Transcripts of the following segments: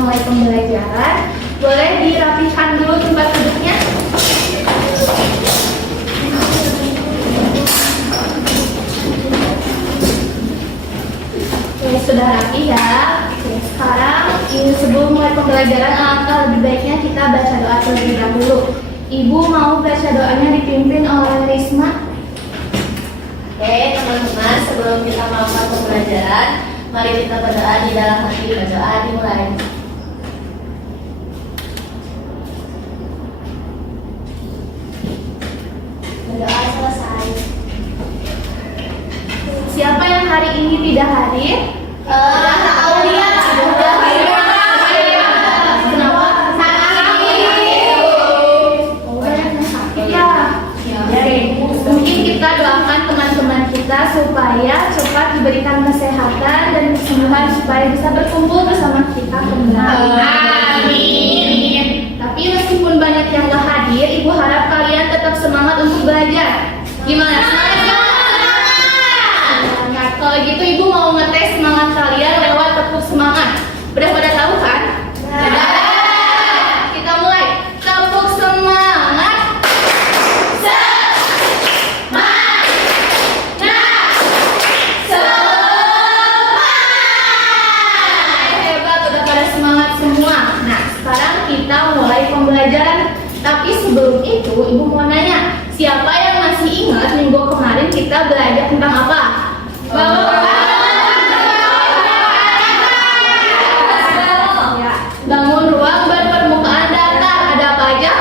mulai pembelajaran. Boleh dirapikan dulu tempat duduknya. Oke, sudah rapi ya. Oke, sekarang sebelum mulai pembelajaran, alangkah lebih baiknya kita baca doa terlebih dahulu. Ibu mau baca doanya dipimpin oleh Risma. Oke, teman-teman, sebelum kita melakukan pembelajaran, mari kita berdoa di dalam hati. Berdoa dimulai. Berdoa selesai. Siapa yang hari ini tidak hadir? Aulia. Kenapa? Oh, banyak yang sakit ya. Oke, mungkin kita doakan teman-teman kita supaya cepat diberikan kesehatan dan kesembuhan supaya bisa berkumpul bersama kita kembali. Amin. Tapi meskipun banyak yang gak hadir, Ibu harap kalian tetap semangat untuk belajar. Gimana? Semangat? Nah, kalau gitu Ibu mau ngetes semangat kalian lewat tepuk semangat. Udah pada tahu kan? Kita mulai. Tepuk semangat. Hebat, udah pada semangat semua. Nah, sekarang kita mulai pembelajaran. Tapi sebelum itu, Ibu mau nanya, siapa yang masih ingat minggu kemarin kita belajar tentang apa? Ya, bangun ruang berpermukaan datar. Ada apa aja?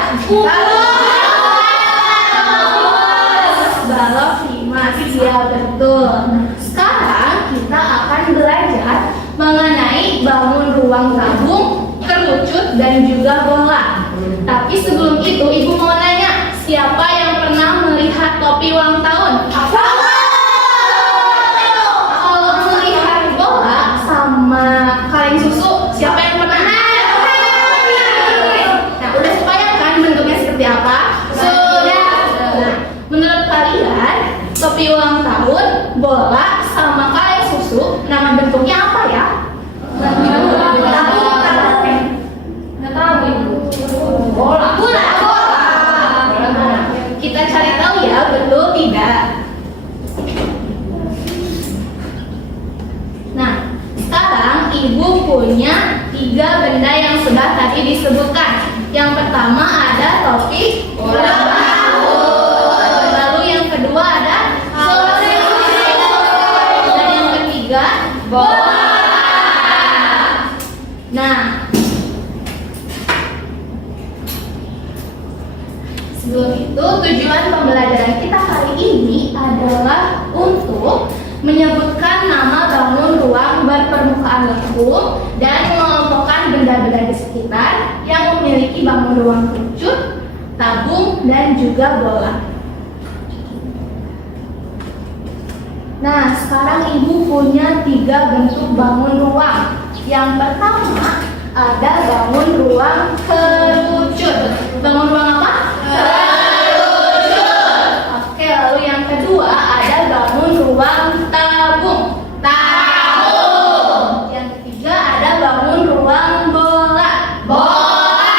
Balok limas, ya betul. Sekarang kita akan belajar mengenai bangun ruang tabung, kerucut, dan juga bola. Tapi sebelum itu, Ibu mau nanya, siapa yang pernah melihat topi ulang tahun? Kalau melihat bola sama kaleng susu, siapa yang pernah? Nah, udah kebayangkan bentuknya seperti apa? Sudah. Nah, menurut kalian, topi ulang tahun, bola, sama kaleng susu, nama bentuknya apa ya? Bola. Kita cari tahu ya, betul tidak? Nah, sekarang Ibu punya 3 benda yang sudah tadi disebutkan. Yang pertama ada topi ulang tahun. Lalu yang kedua ada kaleng susu. Dan yang ketiga bola. Nah, sebelum itu, tujuan pembelajaran kita kali ini adalah untuk menyebutkan nama bangun ruang berpermukaan lengkung dan mengelompokkan benda-benda di sekitar yang memiliki bangun ruang kerucut, tabung, dan juga bola. Nah, sekarang Ibu punya 3 bentuk bangun ruang. Yang pertama ada bangun ruang kerucut. Bangun ruang apa? Kerucut. Oke, lalu yang kedua ada bangun ruang tabung. Tabung. Yang ketiga ada bangun ruang bola. Bola.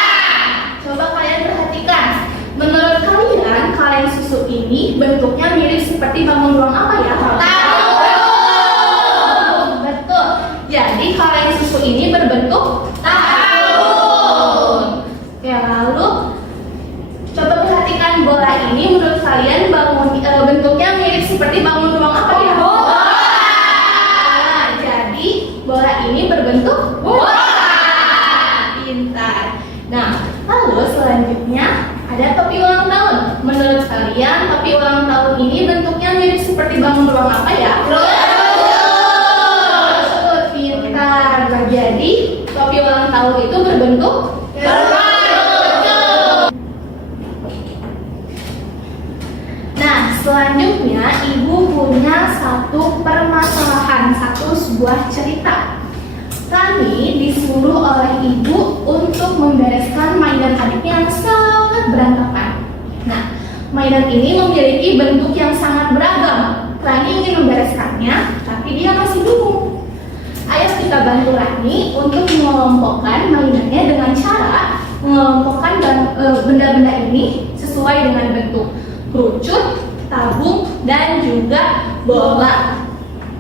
Coba kalian perhatikan. Menurut kalian, kaleng susu ini bentuknya mirip seperti bangun ruang apa ya? Tabung. Betul. Jadi kaleng susu ini berbentuk tabung. Ya, lalu coba perhatikan bola ini. Menurut kalian bentuknya mirip seperti bangun ruang apa ya? Bola. Nah, jadi bola ini berbentuk bola. Pintar. Nah, lalu selanjutnya ada topi ulang tahun. Menurut kalian topi ulang tahun ini bentuknya mirip seperti bangun ruang apa ya? Pintar. Nah, jadi topi ulang tahun itu berbentuk selanjutnya Ibu punya satu permasalahan, sebuah cerita. Kami disuruh oleh Ibu untuk membereskan mainan adiknya yang sangat berantakan. Nah, mainan ini memiliki bentuk yang sangat beragam. Rani ingin membereskannya, tapi dia masih bingung. Ayo kita bantu Rani untuk mengelompokkan mainannya dengan cara mengelompokkan benda-benda ini sesuai dengan bentuk kerucut, tabung, dan juga bola.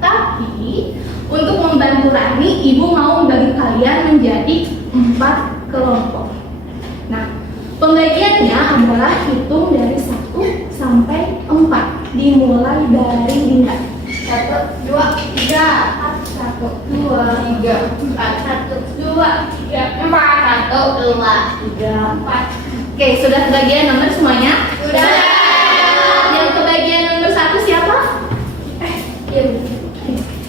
Tapi untuk membantu Rani, ibu mau membagi kalian menjadi 4 kelompok. Nah, pembagiannya adalah hitung dari 1 sampai 4. Dimulai dari Dinda. 1, 2, 3, 1, 2, 3, 4, 1, 2, 3, 4, 1, 2, 3, 4. Oke, sudah kebagian nomor semuanya? Sudah. Yang kebagian nomor 1 siapa?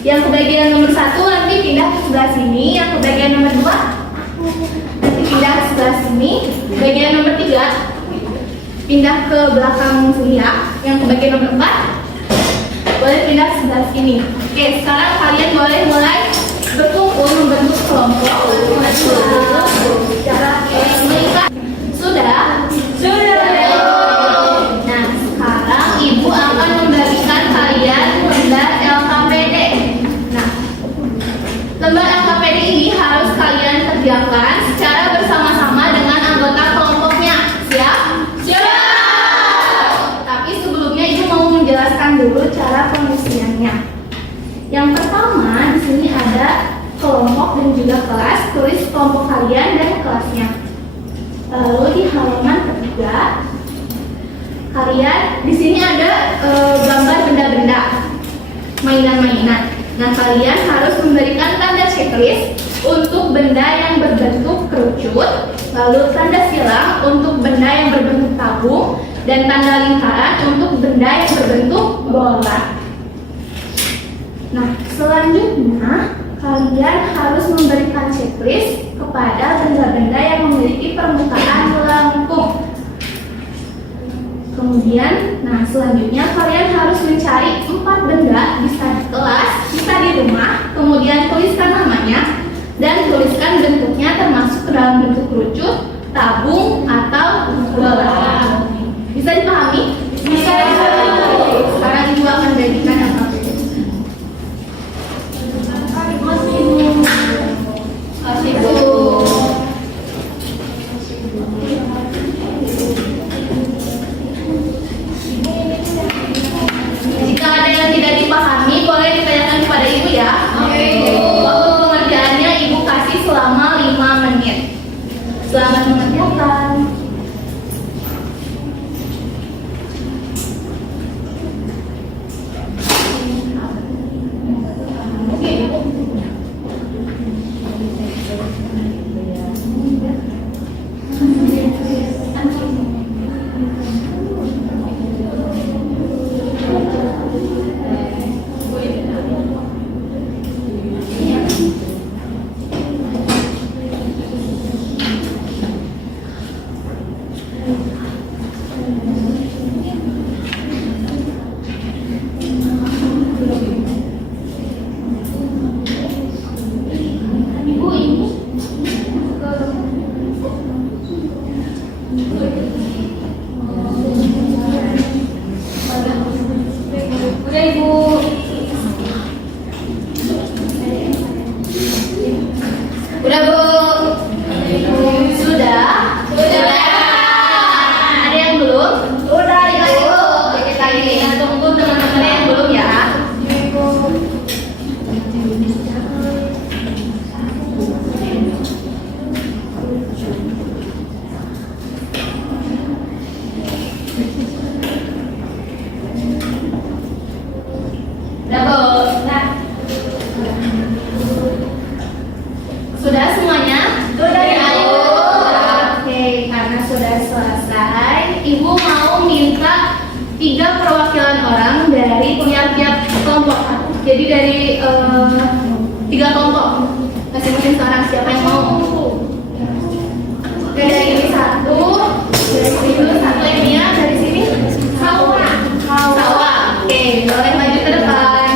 Yang kebagian nomor 1 nanti pindah ke sebelah sini. Yang kebagian nomor 2 nanti pindah ke sebelah sini. Bagian nomor 3 pindah ke belakang sini ya. Yang kebagian nomor 4 boleh pindah ke sebelah sini. Oke, sekarang kalian boleh mulai berkumpul membentuk kelompok. Cara mengikat. Sudah? Sudah. Nah, sekarang ibu akan membagikan kalian lembar LKPD. Nah, lembar LKPD ini harus kalian kerjakan secara bersama-sama dengan anggota kelompoknya. Siap? Siap. Tapi sebelumnya ibu mau menjelaskan dulu cara pengisiannya. Yang pertama, di sini ada kelompok dan juga kelas. Tulis kelompok kalian dan kelasnya. Lalu di halaman ketiga, kalian di sini ada gambar benda-benda, mainan-mainan. Nah, kalian harus memberikan tanda checklist untuk benda yang berbentuk kerucut, lalu tanda silang untuk benda yang berbentuk tabung, dan tanda lingkaran untuk benda yang berbentuk bola. Nah, selanjutnya kalian harus memberikan checklist kepada benda-benda yang memiliki permukaan melengkung. Kemudian, nah selanjutnya kalian harus mencari 4 benda, bisa di kelas, bisa di rumah. Kemudian tuliskan namanya dan tuliskan bentuknya, termasuk dalam bentuk kerucut, tabung, atau bola. Bisa dipahami? Bisa. Sekarang ibu akan bagikan apa? Jika ada yang tidak dipahami, boleh ditanyakan kepada ibu ya. Waktu pengerjaannya ibu kasih selama 5 menit. Selamat mengerjakan. Udah Bu? Sudah? Sudah. Ada yang belum? Udah Ibu. Kita tunggu teman-teman yang belum ya. Udah Bu? Sudah semuanya? Sudah ya Bu. Oke, karena sudah selesai, Ibu mau minta 3 perwakilan orang dari tiap-tiap kelompok. Jadi dari 3 kelompok. Masing-masing seorang, siapa yang mau? Oke, dari ini 1, dari sini dulu 1 lagi ya, dari sini. Sawah. Oke, boleh maju ke depan.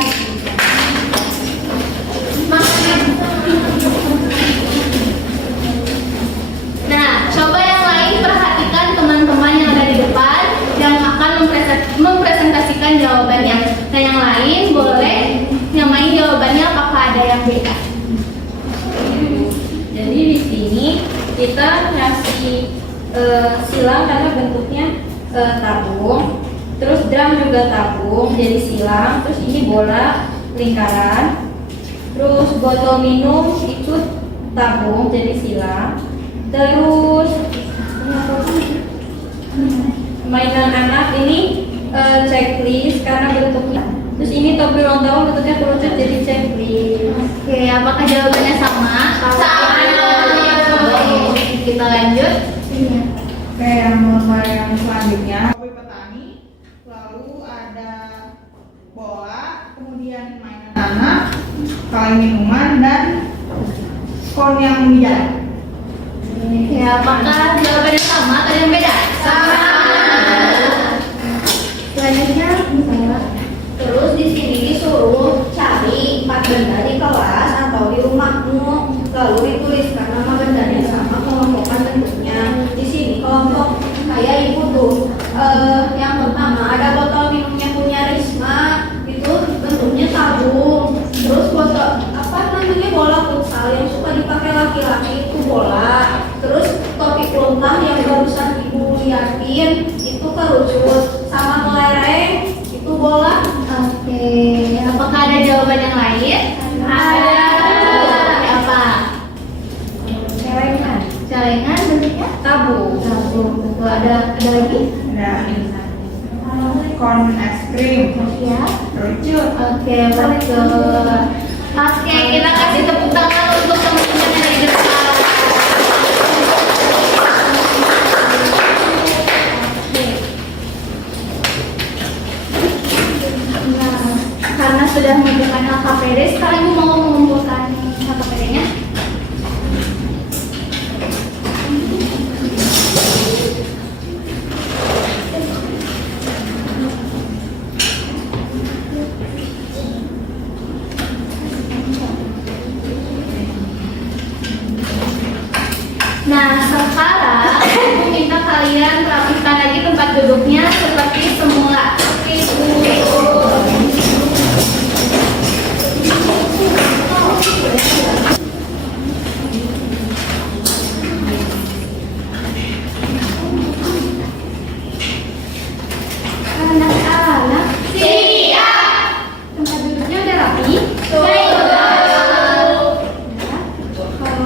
Nah, coba yang lain perhatikan teman-teman yang ada di depan yang akan mempresentasikan jawabannya. Nah, yang lain boleh nyamain jawabannya apakah ada yang beda. kita ngasih silang karena bentuknya tabung. Terus drum juga tabung jadi silang. Terus ini bola lingkaran. Terus botol minum ikut tabung jadi silang. Terus mainan anak ini checklist karena bentuknya. Terus ini topi ulang tahun bentuknya kerucut jadi checklist. Oke, apakah jawabannya sama? Sama. Kita lanjut. Oke, yang nomor yang selanjutnya topi petani, lalu ada bola, kemudian mainan anak, kaleng minuman, dan kon yang menjadi. Oke, apakah jawabannya sama atau yang beda? Sama. Selanjutnya, sama. Terus di sini disuruh cari 4 benda di kelas atau di rumahmu, lalu dituliskan nama bendanya sama kelompokan bentuknya. Di sini kelompok kayak ibu tuh, yang pertama ada botol minumnya punya Risma, itu bentuknya tabung. Terus botol apa namanya bola futsal yang suka dipakai laki-laki itu bola. Terus topi peluntang yang barusan ibu liatin itu kerucut, sama kelereng itu bola. Oke, apakah ada jawaban yang lain? Ada. Apa? Celengan, Celengan bentuknya? tabung. Tabung. Betul. Ada lagi? Ada kon es krim, Ya. kerucut. Oke, betul. Oke, kita kasih tepuk tangan untuk teman-teman yang di depan. Nah, karena sudah mengumpulkan LKPD, sekarang Ibu mau mengumpulkan LKPD-nya. Nah, sekarang Ibu minta kalian rapikan lagi tempat duduknya seperti semula. Anak-anak, Siap. tempat duduknya udah rapi? Kalau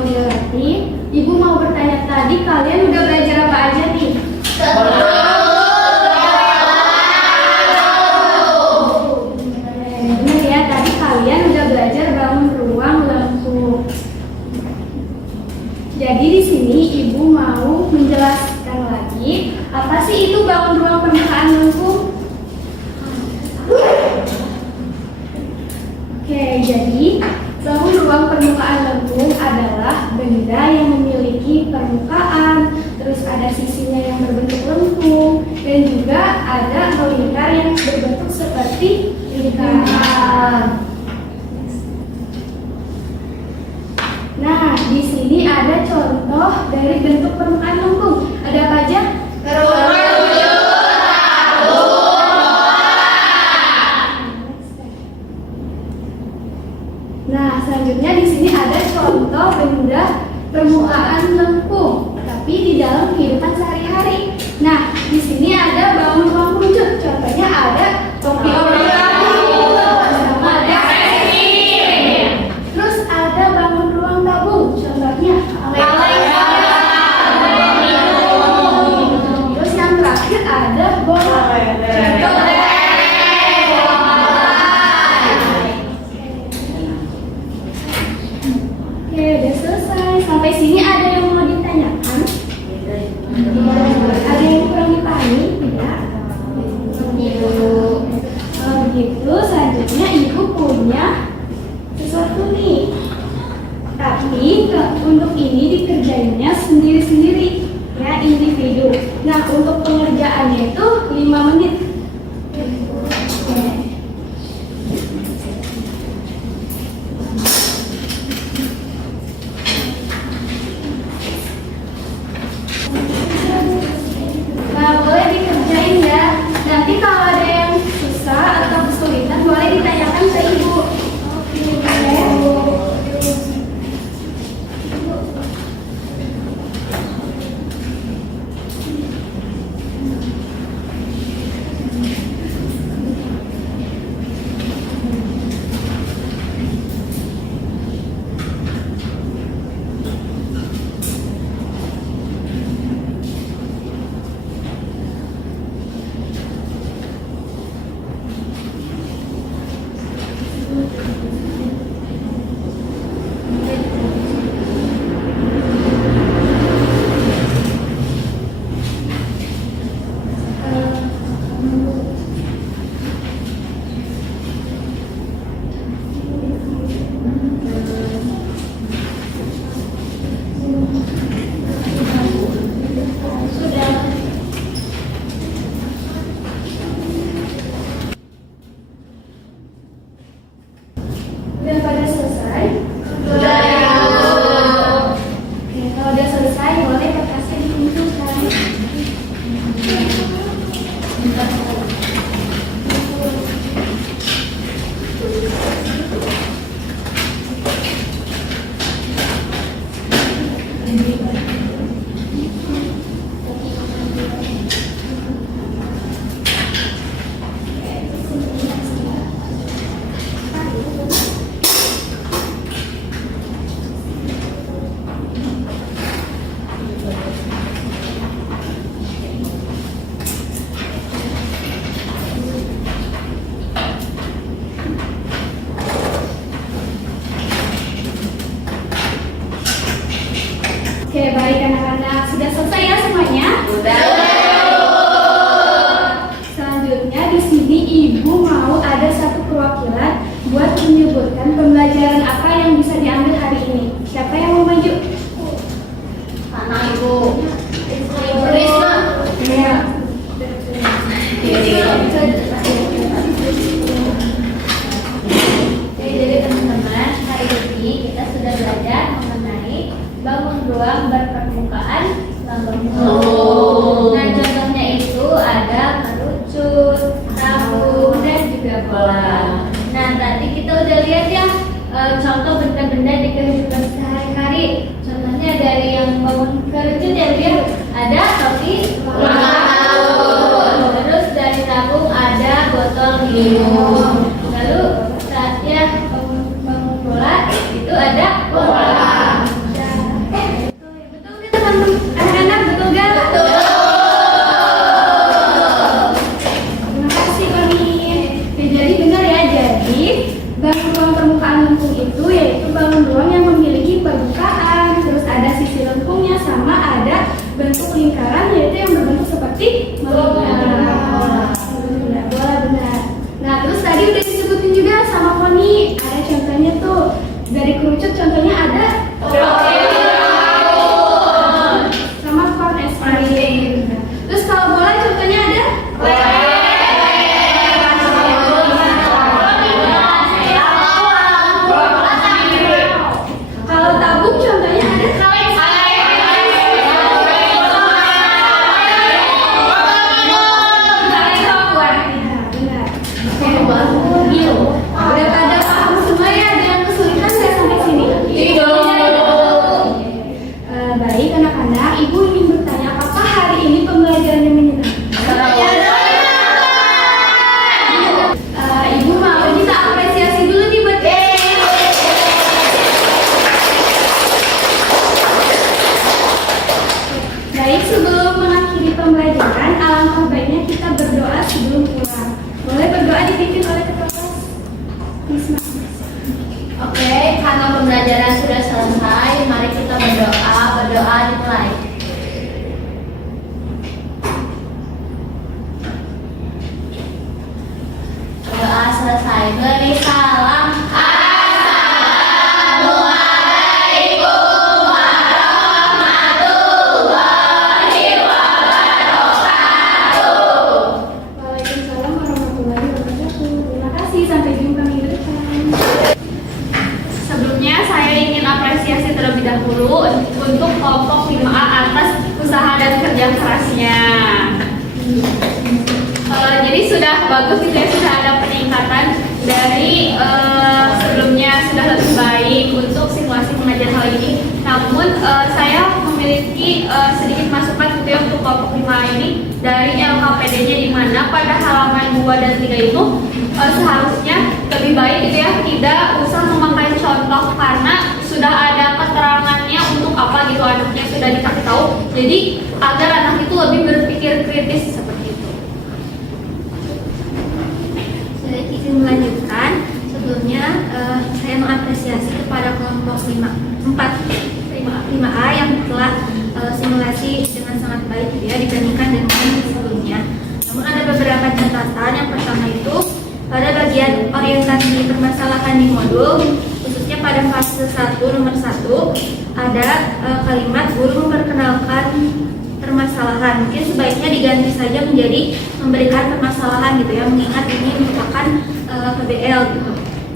udah rapi, Ibu mau bertanya tadi kalian udah belajar apa aja nih? Bener ya, tadi kalian udah belajar bangun ruang lengkung. Jadi di sini Ibu mau menjelaskan lagi apa sih itu bangun ruang permukaan lengkung? Oke, jadi bangun ruang permukaan lengkung adalah benda yang memiliki permukaan, terus ada sisinya yang berbentuk lengkung, dan juga ada melingkar yang berbentuk seperti lingkaran. Nah, di sini ada contoh dari bentuk permukaan lengkung. Ada apa aja? Nah, selanjutnya di sini ada contoh benda permukaan lengkung, tapi di dalam kehidupan sehari-hari. Nah, di sini ada bangun ruang kerucut. Contohnya ada topi ulang tahun, sama ada terus ada bangun ruang tabung. Contohnya terus yang terakhir ada bola. Oke, udah selesai. Sampai sini ada yang mau ditanyakan? Ada yang kurang dipahami? Tidak? Kalau begitu, selanjutnya Ibu punya sesuatu nih. Tapi untuk ini dikerjainnya sendiri-sendiri, ya, individu. Nah, untuk pengerjaannya itu 5 menit. Oke. Nah, boleh dikerjain ya. Nanti kalau ada yang susah atau kesulitan, boleh ditanyakan ke Ibu. Oke. Oke, baik anak-anak. Sudah selesai ya semuanya? Sudah. Selanjutnya di sini Ibu mau ada satu perwakilan buat menyebutkan pembelajaran apa yang bisa diambil hari ini. Siapa yang mau maju? Anak Ibu. Risma. Iya. Oke, jadi teman-teman, hari ini kita sudah belajar mengenai bangun ruang berpermukaan lambung. Nah, contohnya itu ada kerucut, tabung, dan juga bola. Nah, tadi kita udah lihat ya contoh benda-benda di kehidupan sehari-hari. Contohnya dari yang bangun kerucut ya, dia ada topi ulang tahun. Terus dari tabung ada botol minum. Lalu saatnya bangun bola itu ada bola. Betul nggak teman-teman? Anak-anak betul nggak? Betul. Terima kasih Koni. Oke, jadi benar ya. Jadi bangun ruang permukaan lengkung itu yaitu bangun ruang yang memiliki permukaan, terus ada sisi lengkungnya sama ada bentuk lingkaran yaitu yang berbentuk seperti bola. Bola benar. Nah terus tadi udah disebutin juga sama Koni. Ada contohnya tuh dari kerucut contohnya ada sama corn es krim. Terus kalau bola contohnya ada kalau tabung contohnya ada udah pada paham semua ya, ada yang kesulitan nggak sampai sini? Baik anak-anak, Ibu ingin bertanya apakah hari ini pembelajarannya menyenangkan? Ibu mau kita apresiasi dulu nih buat Baik, sebelum mengakhiri pembelajaran, alangkah baiknya kita berdoa sebelum pulang. Boleh berdoa dipimpin oleh ketua kelas? Risma. Oke, karena pembelajaran sudah selesai, mari kita berdoa. Berdoa dimulai. Doa selesai. Beri salam. Assalamualaikum warahmatullahi wabarakatuh. Waalaikumsalam warahmatullahi wabarakatuh. Terima kasih, sampai jumpa minggu depan. Sebelumnya saya ingin apresiasi terlebih dahulu untuk kelompok 5A atas usaha dan kerja kerasnya. Jadi sudah bagus gitu ya, sudah ada peningkatan dari sebelumnya, sudah lebih baik untuk simulasi pengajaran hal ini. Namun saya memiliki sedikit masukan gitu ya untuk kelompok 5 ini dari LKPD-nya, di mana pada halaman 2 dan 3 itu seharusnya lebih baik gitu ya, tidak usah memakai contoh karena sudah ada keterangannya untuk apa gitu, anaknya sudah dikasih tahu. Jadi agar anak itu lebih berpikir kritis seperti itu. Saya izin melanjutkan. Sebelumnya saya mengapresiasi kepada kelompok 5A yang telah simulasi dengan sangat baik gitu ya, dibandingkan dengan sebelumnya. Namun ada beberapa catatan. Yang pertama itu pada bagian orientasi permasalahan di modul, khususnya pada fase 1 nomor 1 ada kalimat guru memperkenalkan permasalahan. Mungkin sebaiknya diganti saja menjadi memberikan permasalahan gitu ya, mengingat ini merupakan PBL gitu.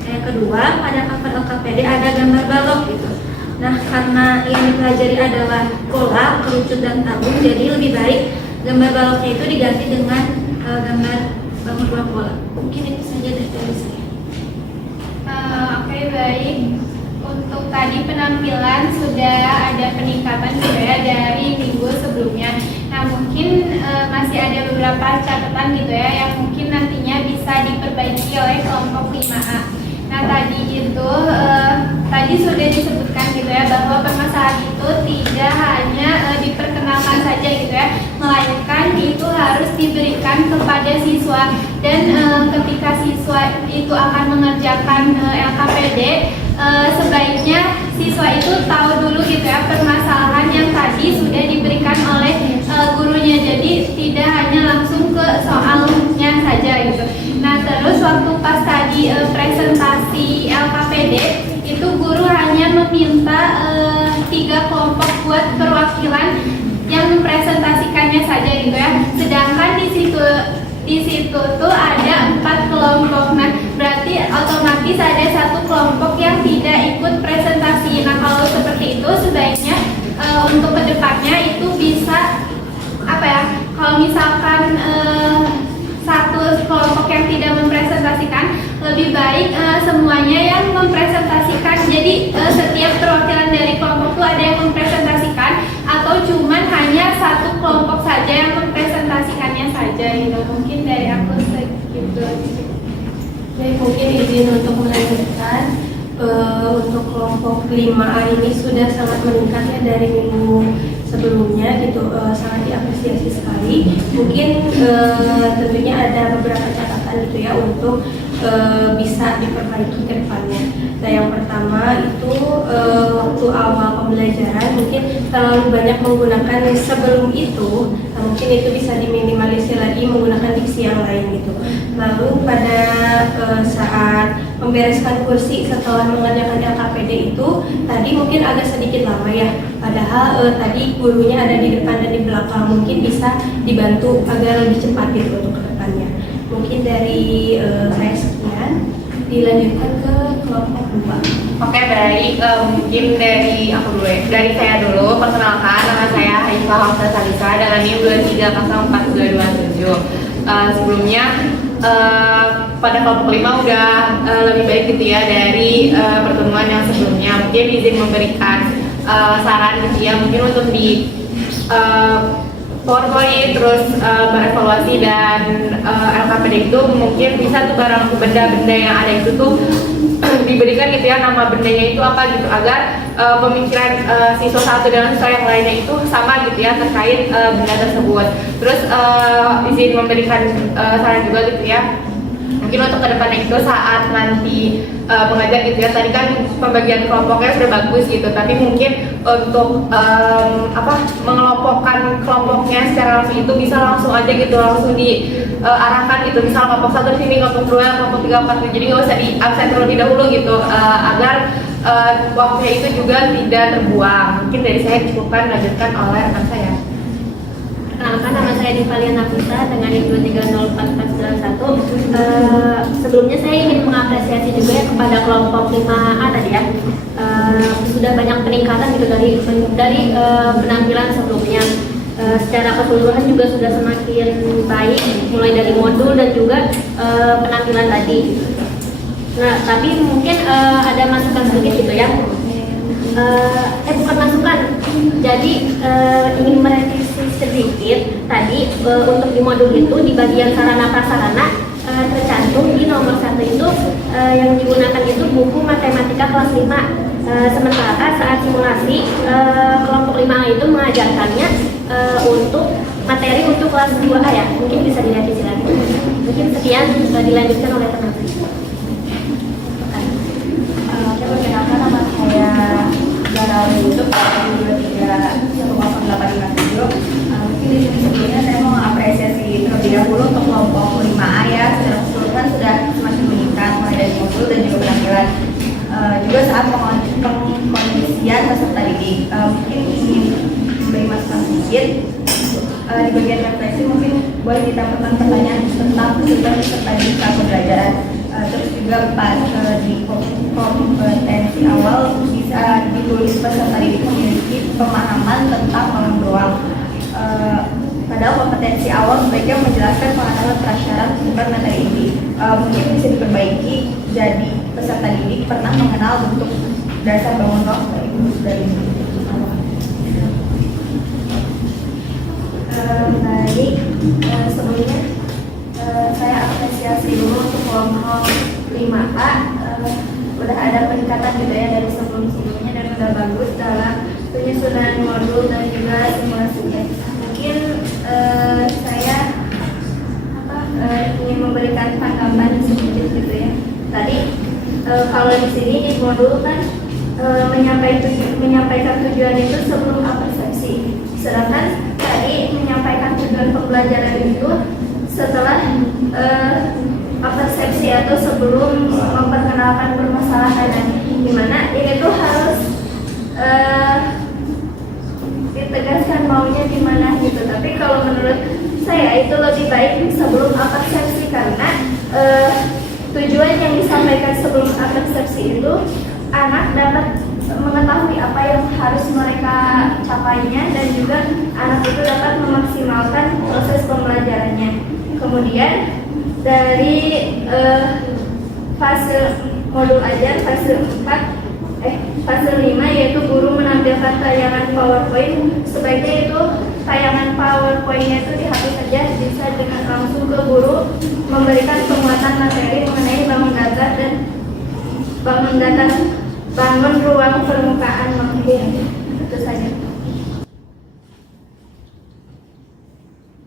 Yang kedua, pada cover LKPD ada gambar balok gitu. Nah, karena yang dipelajari adalah bola, kerucut, dan tabung, jadi lebih baik gambar baloknya itu diganti dengan gambar bangun ruang bola. Mungkin itu saja dari saya. Oke, baik. Untuk tadi penampilan sudah ada peningkatan gitu ya dari minggu sebelumnya. Nah mungkin masih ada beberapa catatan gitu ya yang mungkin nantinya bisa diperbaiki oleh kelompok 5A. Nah tadi itu tadi sudah disebutkan gitu ya bahwa permasalahan itu tidak hanya diperkenalkan saja gitu ya, melainkan itu harus diberikan kepada siswa, dan ketika siswa itu akan mengerjakan LKPD sebaiknya siswa itu tahu dulu gitu ya permasalahan yang perwakilan yang mempresentasikannya saja gitu ya. Sedangkan di situ tuh ada 4 kelompok. Nah, berarti otomatis ada 1 kelompok yang tidak ikut presentasi. Nah, kalau seperti itu sebaiknya untuk kedepannya itu bisa apa ya? Kalau misalkan 1 kelompok yang tidak mempresentasikan, lebih baik semuanya yang mempresentasikan. Jadi setiap perwakilan dari kelompok itu ada yang mempresentasikan, atau cuman hanya 1 kelompok saja yang mempresentasikannya saja gitu. Mungkin dari aku segitu. Baik, mungkin izin untuk melanjutkan. Untuk kelompok 5A ini sudah sangat meningkat ya dari minggu sebelumnya gitu, sangat diapresiasi sekali. Mungkin tentunya ada beberapa catatan gitu ya untuk bisa diperbaiki ke depannya. Nah, yang pertama itu waktu awal pembelajaran mungkin terlalu banyak menggunakan sebelum itu. Nah, mungkin itu bisa diminimalisir lagi menggunakan diksi yang lain gitu. Lalu pada saat membereskan kursi setelah mengerjakan LKPD itu tadi mungkin agak sedikit lama ya. Padahal tadi gurunya ada di depan dan di belakang, mungkin bisa dibantu agar lebih cepat gitu untuk kedepannya. Mungkin dari saya sekian, dilanjutkan ke kelompok 2. Oke, baik. Mungkin dari aku dulu ya. Dari saya dulu, perkenalkan, nama saya Haifah Hafsa Salisa dengan NIM 23042227. Sebelumnya pada kelompok 5 udah lebih baik gitu ya dari pertemuan yang sebelumnya. Mungkin izin memberikan saran gitu ya, mungkin untuk di PowerPoint terus berevaluasi dan LKPD itu mungkin bisa tuh barang benda-benda yang ada itu tuh diberikan gitu ya, nama bendanya itu apa gitu, agar pemikiran siswa satu dengan siswa yang lainnya itu sama gitu ya terkait benda tersebut. Terus izin memberikan saran juga gitu ya, mungkin untuk kedepannya itu saat nanti mengajar gitu ya, tadi kan pembagian kelompoknya sudah bagus gitu, tapi mungkin untuk mengelompokkan kelompoknya secara langsung itu bisa langsung aja gitu, langsung diarahkan gitu, misal kelompok 1 di sini, kelompok 2, kelompok 3, 4, jadi nggak usah di absen terlebih dahulu gitu, agar waktunya itu juga tidak terbuang. Mungkin dari saya cukupkan, lanjutkan oleh rekan saya. Perkenalkan, nama saya Divaliana Nafisa dengan NIM 230441. Sebelumnya saya ingin mengapresiasi juga ya kepada kelompok 5A tadi ya. Sudah banyak peningkatan gitu dari penampilan sebelumnya. Secara keseluruhan juga sudah semakin baik, mulai dari modul dan juga penampilan tadi. Nah, tapi mungkin ada masukan sedikit gitu ya. Bukan masukan, jadi ingin merevisi sedikit tadi untuk di modul itu di bagian sarana prasarana tercantum di nomor 1 itu yang digunakan itu buku matematika kelas 5. Sementara saat simulasi kelompok 5 itu mengajarkannya untuk materi untuk kelas 2A ya, mungkin bisa direvisi lagi. Mungkin sekian, dilanjutkan oleh teman-teman. Perkenalkan, nama saya Zara Yusuf dari 231857. Mungkin di sini sebelumnya saya mau mengapresiasi terlebih dahulu untuk kelompok 5A ya, secara keseluruhan sudah semakin meningkat mulai dari modul dan juga penampilan. Juga saat pengkondisian peserta didik, mungkin ingin memberi masukan sedikit. Di bagian refleksi mungkin boleh ditambahkan pertanyaan tentang kesulitan peserta didik saat pembelajaran. Terus juga di kompetensi awal bisa ditulis peserta didik memiliki pemahaman tentang orang doang. Padahal kompetensi awal sebaiknya menjelaskan pengetahuan prasyarat sumber materi ini. Mungkin bisa diperbaiki jadi peserta didik pernah mengenal bentuk dasar bangun roh dari ini. Baik, sebelumnya saya apresiasi dulu untuk kelompok 5A. Udah ada peningkatan gitu ya dari sebelum-sebelumnya dan udah bagus dalam penyusunan modul dan juga simulasinya. Mungkin saya ingin memberikan tanggapan sedikit gitu ya. Tadi kalau di sini di modul kan menyampaikan tujuan itu sebelum persepsi. Sedangkan tadi menyampaikan tujuan pembelajaran itu setelah persepsi atau sebelum memperkenalkan permasalahan, dimana ini tuh harus ditegaskan maunya di mana gitu. Tapi kalau menurut saya itu lebih baik sebelum absensi karena tujuan yang disampaikan sebelum absensi itu anak dapat mengetahui apa yang harus mereka capainya dan juga anak itu dapat memaksimalkan proses pembelajarannya. Kemudian dari fase modul ajar fase 5 yaitu guru menampilkan tayangan PowerPoint, sebaiknya itu tayangan PowerPoint-nya itu dihapus saja, bisa dengan langsung ke guru memberikan penguatan materi mengenai bangun data, bangun ruang permukaan mungkin.